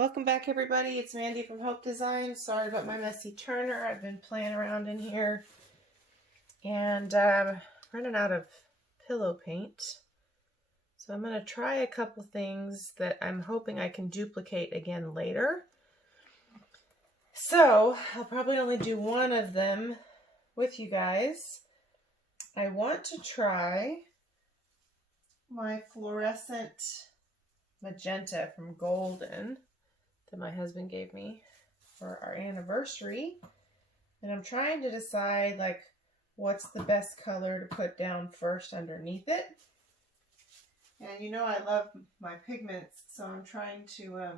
Welcome back, everybody. It's Mandy from Hope Design. Sorry about my messy turner. I've been playing around in here and running out of pillow paint. So I'm going to try a couple things that I'm hoping I can duplicate again later. So I'll probably only do one of them with you guys. I want to try my Fluorescent Magenta from Golden that my husband gave me for our anniversary. And I'm trying to decide like what's the best color to put down first underneath it. And you know I love my pigments, so I'm trying to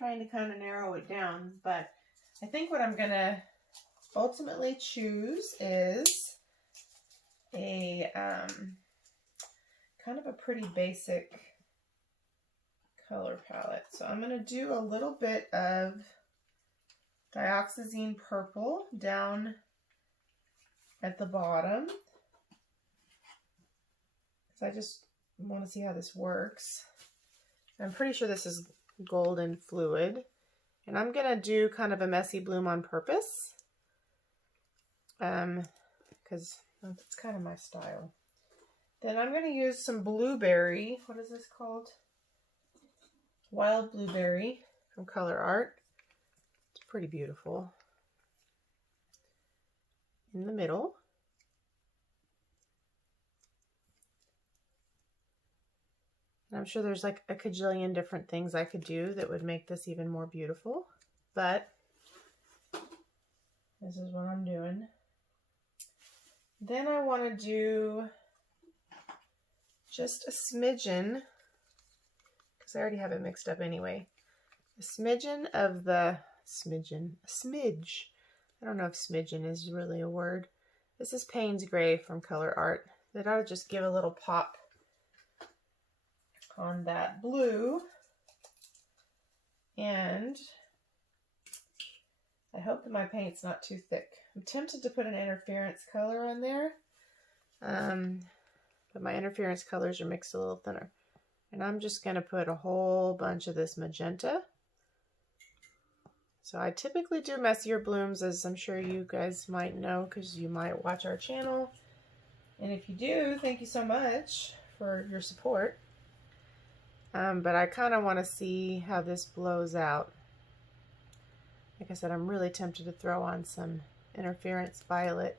kind of narrow it down. But I think what I'm gonna ultimately choose is a kind of a pretty basic color palette. So I'm going to do a little bit of Dioxazine purple down at the bottom, because I just want to see how this works. I'm pretty sure this is golden fluid, and I'm going to do kind of a messy bloom on purpose, because that's kind of my style. Then I'm going to use some blueberry. What is this called? Wild Blueberry from Colourarte. It's pretty beautiful. In the middle. And I'm sure there's like a cajillion different things I could do that would make this even more beautiful. But this is what I'm doing. Then I want to do just a smidgen, because I already have it mixed up anyway. A smidgen of the, a smidge. I don't know if smidgen is really a word. This is Paynes Gray from Colourarte. That ought to just give a little pop on that blue. And I hope that my paint's not too thick. I'm tempted to put an interference color on there. But my interference colors are mixed a little thinner. And I'm just going to put a whole bunch of this magenta. So I typically do messier blooms, as I'm sure you guys might know, because you might watch our channel. And if you do, thank you so much for your support. But I kind of want to see how this blows out. Like I said, I'm really tempted to throw on some interference violet.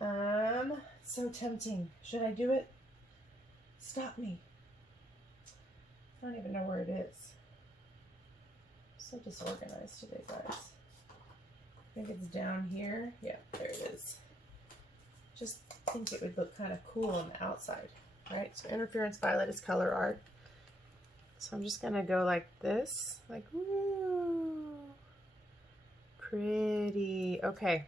So tempting. Should I do it? Stop me. I don't even know where it is. So disorganized today, guys. I think it's down here. Yeah, there it is. Just think it would look kind of cool on the outside, right? So interference violet is Colourarte. So I'm just gonna go like this, like woo, pretty. Okay.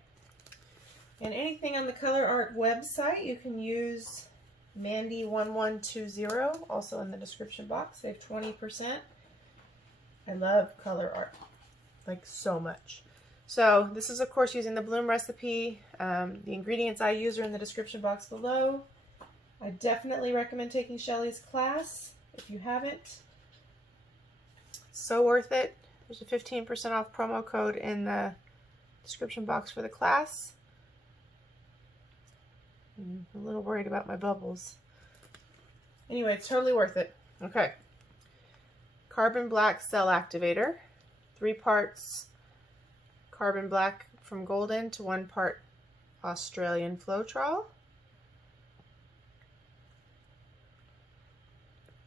And anything on the Colourarte website, you can use Mandy1120, also in the description box. Save 20%. I love Colourarte, like so much. So this is, of course, using the bloom recipe. The ingredients I use are in the description box below. I definitely recommend taking Shelley's class if you haven't. So worth it. There's a 15% off promo code in the description box for the class. I'm a little worried about my bubbles. Anyway, it's totally worth it. Okay. Carbon Black Cell Activator. 3 parts Carbon Black from Golden to 1 part Australian Floetrol.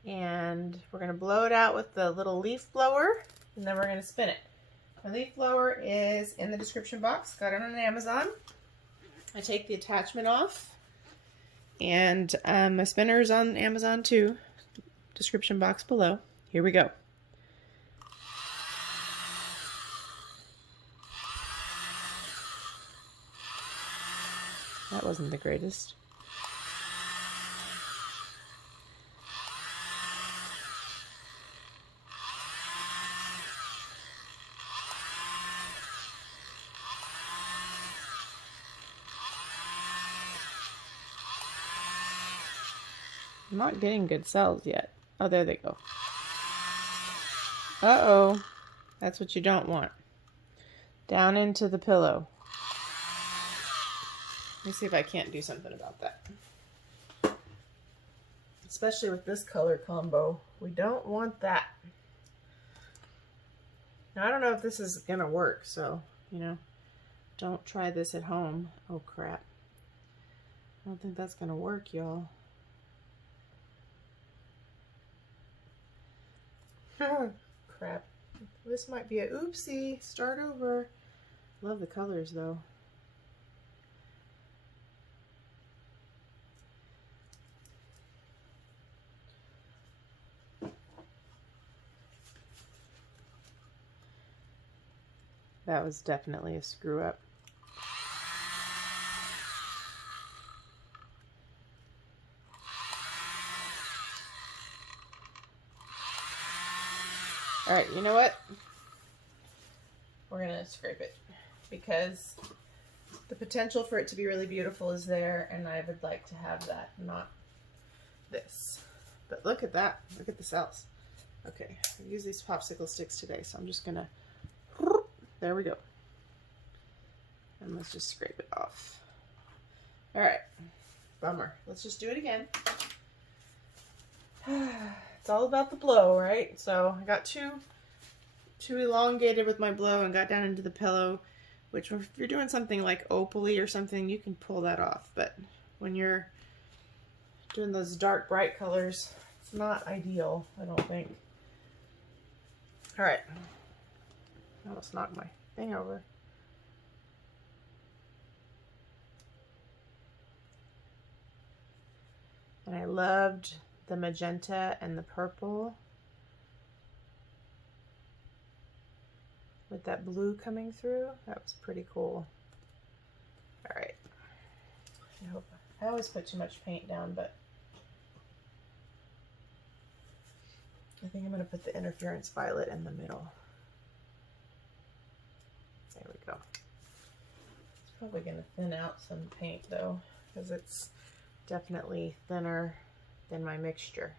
And we're going to blow it out with the little leaf blower, and then we're going to spin it. My leaf blower is in the description box. Got it on Amazon. I take the attachment off. And my spinner is on Amazon too. Description box below. Here we go. That wasn't the greatest. I'm not getting good cells yet. Oh, there they go. Uh-oh. That's what you don't want. Down into the pillow. Let me see if I can't do something about that. Especially with this color combo. We don't want that. Now, I don't know if this is gonna work, so, you know, don't try this at home. Oh, crap. I don't think that's gonna work, y'all. Crap. This might be a oopsie. Start over. Love the colors, though. That was definitely a screw up. All right, you know what? We're gonna scrape it because the potential for it to be really beautiful is there, and I would like to have that, not this. But look at that. Look at the cells. Okay, I use these popsicle sticks today, so I'm just gonna, there we go. And let's just scrape it off. All right, bummer. Let's just do it again. It's all about the blow, right? So I got too elongated with my blow and got down into the pillow, which if you're doing something like opaly or something, you can pull that off. But when you're doing those dark, bright colors, it's not ideal, I don't think. All right. I almost knocked my thing over. And I loved the magenta and the purple with that blue coming through. That was pretty cool. All right. I always put too much paint down, but I think I'm going to put the interference violet in the middle. There we go. It's probably going to thin out some paint though, because it's definitely thinner than my mixture.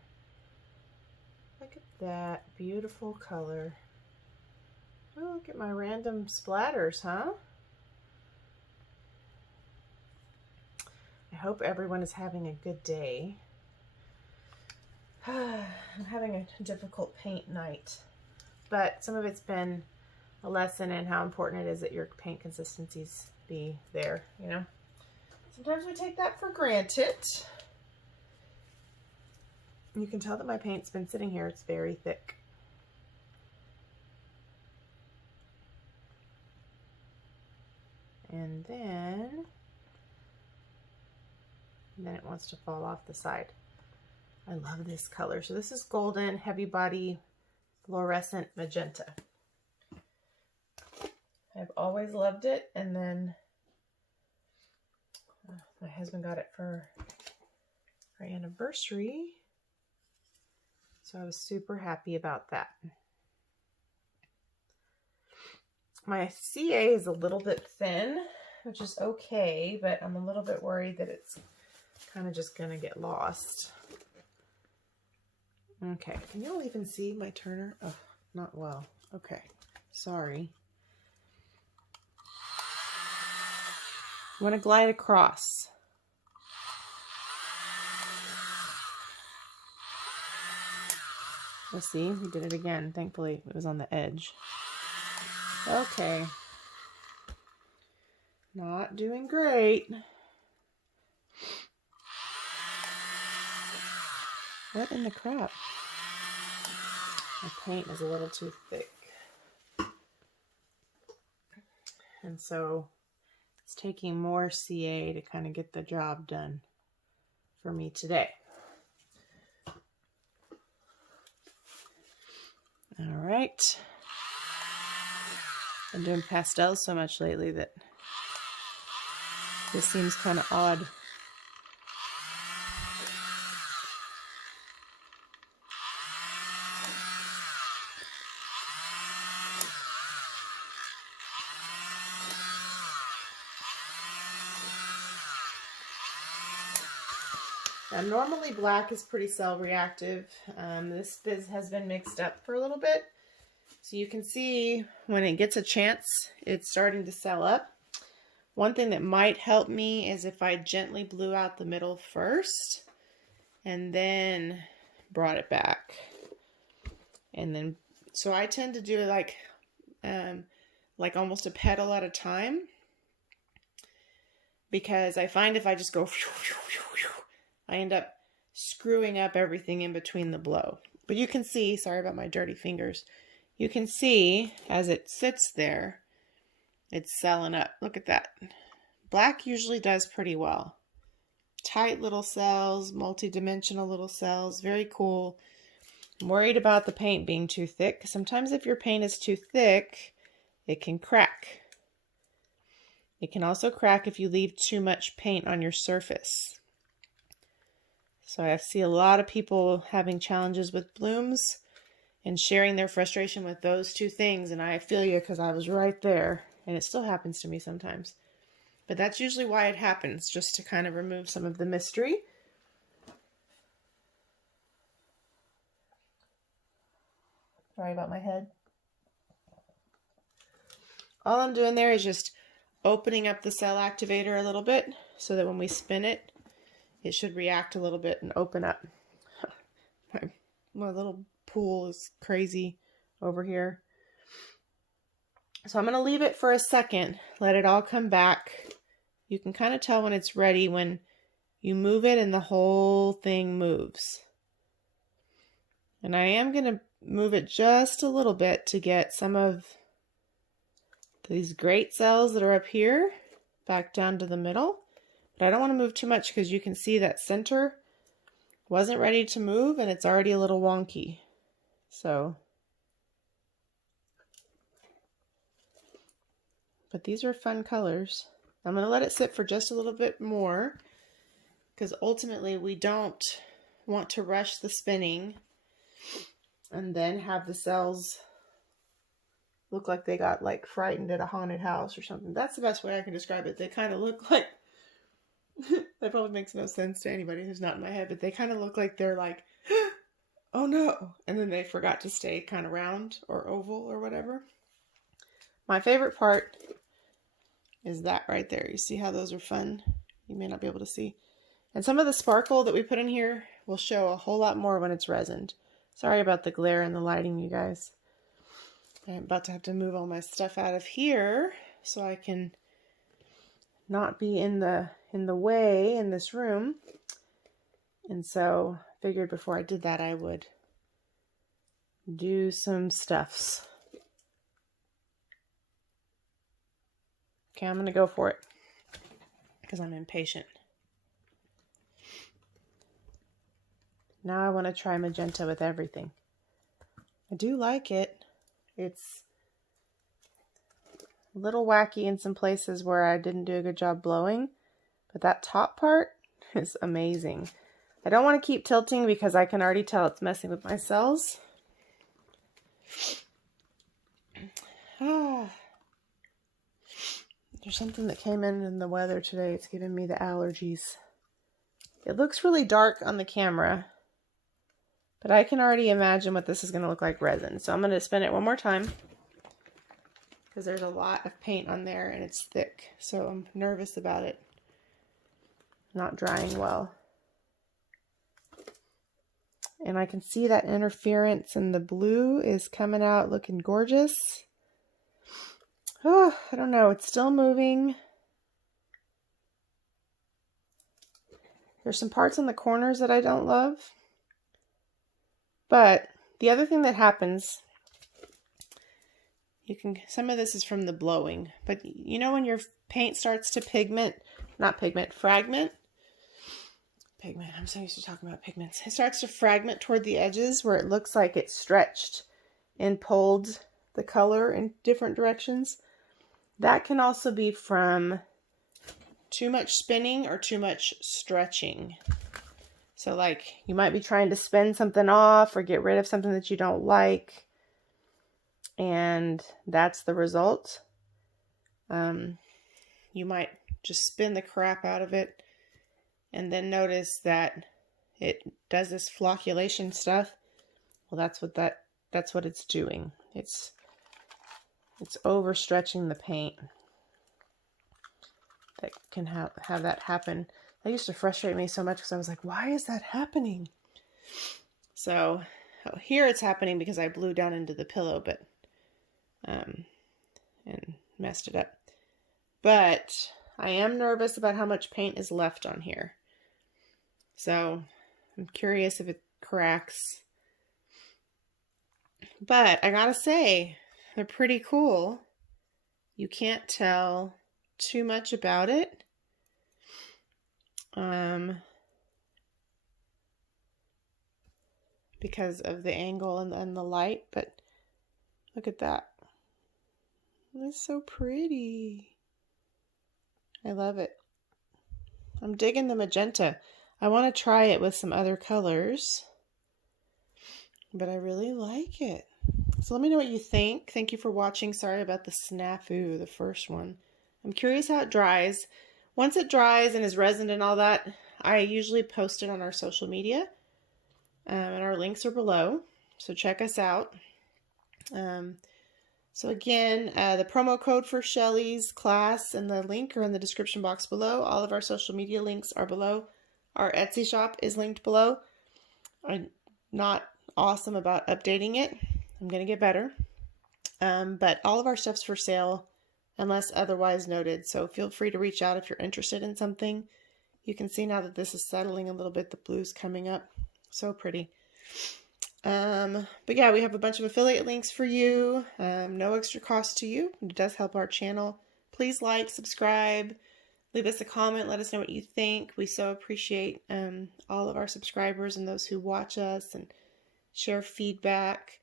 Look at that beautiful color. Oh, look at my random splatters, huh? I hope everyone is having a good day. I'm having a difficult paint night, but some of it's been a lesson in how important it is that your paint consistencies be there, you know? Sometimes we take that for granted. You can tell that my paint's been sitting here. It's very thick. And then it wants to fall off the side. I love this color. So this is Golden Heavy Body Florescent Magenta. I've always loved it, and then my husband got it for our anniversary, so I was super happy about that. My CA is a little bit thin, which is okay, but I'm a little bit worried that it's kind of just gonna get lost. Okay, can you all even see my turner? Oh, not well. Okay, sorry. I want to glide across. Let's see, we did it again. Thankfully, it was on the edge. Okay. Not doing great. What in the crap? My paint is a little too thick. And so it's taking more CA to kind of get the job done for me today. All right. I'm doing pastels so much lately that this seems kind of odd. Now, normally black is pretty cell reactive. This has been mixed up for a little bit, So you can see when it gets a chance, it's starting to sell up. One thing that might help me is if I gently blew out the middle first and then brought it back. And then, so I tend to do it like almost a petal at a time, because I find if I just go, I end up screwing up everything in between the blow. But you can see, sorry about my dirty fingers, you can see as it sits there, it's selling up. Look at that. Black usually does pretty well. Tight little cells, multi-dimensional little cells, very cool. I'm worried about the paint being too thick. Sometimes if your paint is too thick, it can crack. It can also crack if you leave too much paint on your surface. So I see a lot of people having challenges with blooms and sharing their frustration with those two things. And I feel you, because I was right there, and it still happens to me sometimes. But that's usually why it happens, just to kind of remove some of the mystery. Sorry about my head. All I'm doing there is just opening up the cell activator a little bit so that when we spin it, it should react a little bit and open up. My little pool is crazy over here. So I'm going to leave it for a second, let it all come back. You can kind of tell when it's ready when you move it and the whole thing moves. And I am going to move it just a little bit to get some of these great cells that are up here back down to the middle. But I don't want to move too much because you can see that center wasn't ready to move and it's already a little wonky. So, but these are fun colors. I'm going to let it sit for just a little bit more, because ultimately we don't want to rush the spinning and then have the cells look like they got like frightened at a haunted house or something. That's the best way I can describe it. They kind of look like, that probably makes no sense to anybody who's not in my head, but they kind of look like they're like, oh no, and then they forgot to stay kind of round or oval or whatever. My favorite part is that right there. You see how those are fun? You may not be able to see. And some of the sparkle that we put in here will show a whole lot more when it's resined. Sorry about the glare and the lighting, you guys. I'm about to have to move all my stuff out of here so I can not be in the way in this room. And so I figured before I did that I would do some stuffs. Okay, I'm going to go for it because I'm impatient. Now I want to try magenta with everything. I do like it. It's a little wacky in some places where I didn't do a good job blowing, but that top part is amazing. I don't want to keep tilting because I can already tell it's messing with my cells. There's something that came in the weather today. It's giving me the allergies. It looks really dark on the camera, but I can already imagine what this is going to look like resin. So I'm going to spin it one more time because there's a lot of paint on there and it's thick. So I'm nervous about it not drying well. And I can see that interference and the blue is coming out looking gorgeous. Oh, I don't know. It's still moving. There's some parts in the corners that I don't love. But the other thing that happens, some of this is from the blowing, but you know when your paint starts to fragment. I'm so used to talking about pigments. It starts to fragment toward the edges where it looks like it stretched and pulled the color in different directions. That can also be from too much spinning or too much stretching. So like you might be trying to spin something off or get rid of something that you don't like, and that's the result. You might just spin the crap out of it and then notice that it does this flocculation stuff. Well, that's what it's doing. It's overstretching the paint. That can have that happen. That used to frustrate me so much because I was like, why is that happening? So here it's happening because I blew down into the pillow, but and messed it up. But I am nervous about how much paint is left on here. So I'm curious if it cracks. But I gotta say, they're pretty cool. You can't tell too much about it. Because of the angle and the light, but look at that. It's so pretty. I love it. I'm digging the magenta. I want to try it with some other colors, but I really like it. So let me know what you think. Thank you for watching. Sorry about the snafu, the first one. I'm curious how it dries. Once it dries and is resin and all that, I usually post it on our social media. And our links are below. So check us out. So again, the promo code for Shelly's class and the link are in the description box below. All of our social media links are below. Our Etsy shop is linked below. I'm not awesome about updating it. I'm going to get better. But all of our stuff's for sale unless otherwise noted. So feel free to reach out if you're interested in something. You can see now that this is settling a little bit. The blue's coming up. So pretty. But yeah, we have a bunch of affiliate links for you. No extra cost to you. It does help our channel. Please like, subscribe, leave us a comment. Let us know what you think. We so appreciate all of our subscribers and those who watch us and share feedback.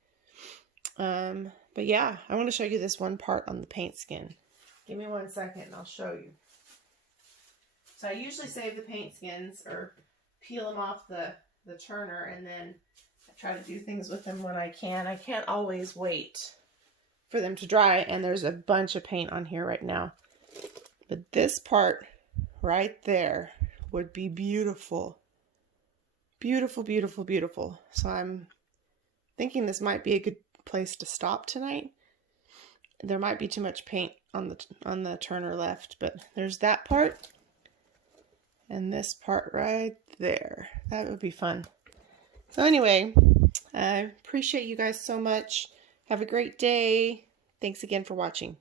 But yeah, I want to show you this one part on the paint skin. Give me 1 second and I'll show you. So I usually save the paint skins or peel them off the turner, and then I try to do things with them when I can. I can't always wait for them to dry, and there's a bunch of paint on here right now. But this part right there would be beautiful. Beautiful, beautiful, beautiful. So I'm thinking this might be a good place to stop tonight. There might be too much paint on the turner left, but there's that part. And this part right there. That would be fun. So anyway, I appreciate you guys so much. Have a great day. Thanks again for watching.